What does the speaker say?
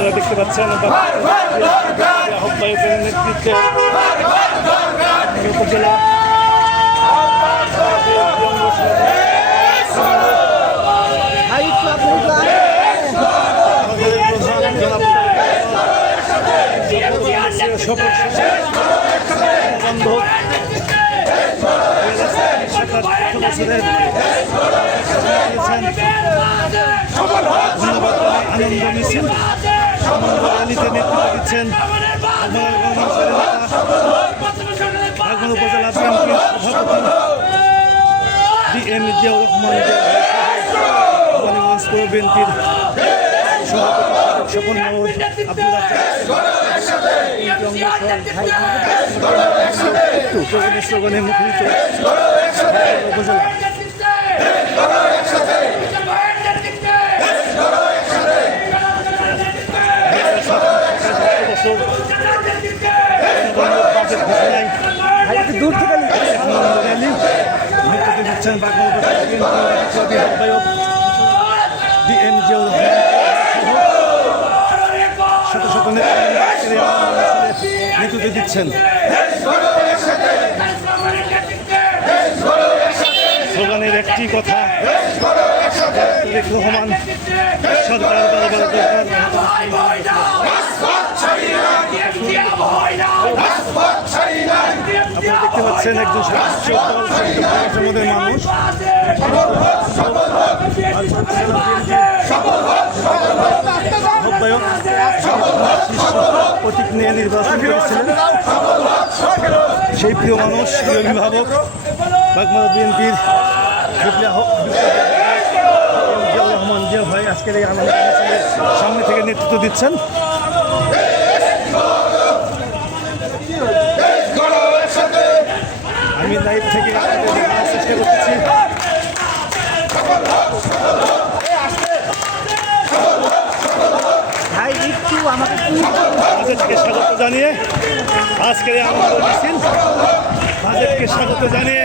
আপনারা দেখতে পাচ্ছেন আহ্বায়কের নেতৃত্বে উপজেলা আনন্দ মিছিল র্যালিতে নেতৃত্ব দিচ্ছেন বাগমারা উপজেলা বিএনপির সভাপতি DM জিয়াউর রহমান বিএনপির সভাপতি স্বপন মাহমুদ আব্দুল স্লোগানে মুখরিত উপজেলা দূর থেকে র্যালি নেতৃত্ব দিচ্ছেন বাগমারা আহ্বায়ক DM জিয়াউর রহমান শত শত নেতৃত্ব দিচ্ছেন। স্লোগানের একটি কথা রহমান সরকার আপনারা দেখতে পাচ্ছেন একজন সমাজের মানুষ আহ্বায়ক প্রতীক নিয়ে নির্বাচন করেছিলেন সেই প্রিয় মানুষ প্রিয় অভিভাবক বাগমারা বিএনপির রহমান জিয়া ভাই আজকের এই আনন্দ মিছিলের সামনে থেকে নেতৃত্ব দিচ্ছেন। আমি লাইভ থেকে চেষ্টা করতেছি। বাজেটকে স্বাগত জানিয়ে আজকের এই আনন্দ মিছিল বাজেটকে স্বাগত জানিয়ে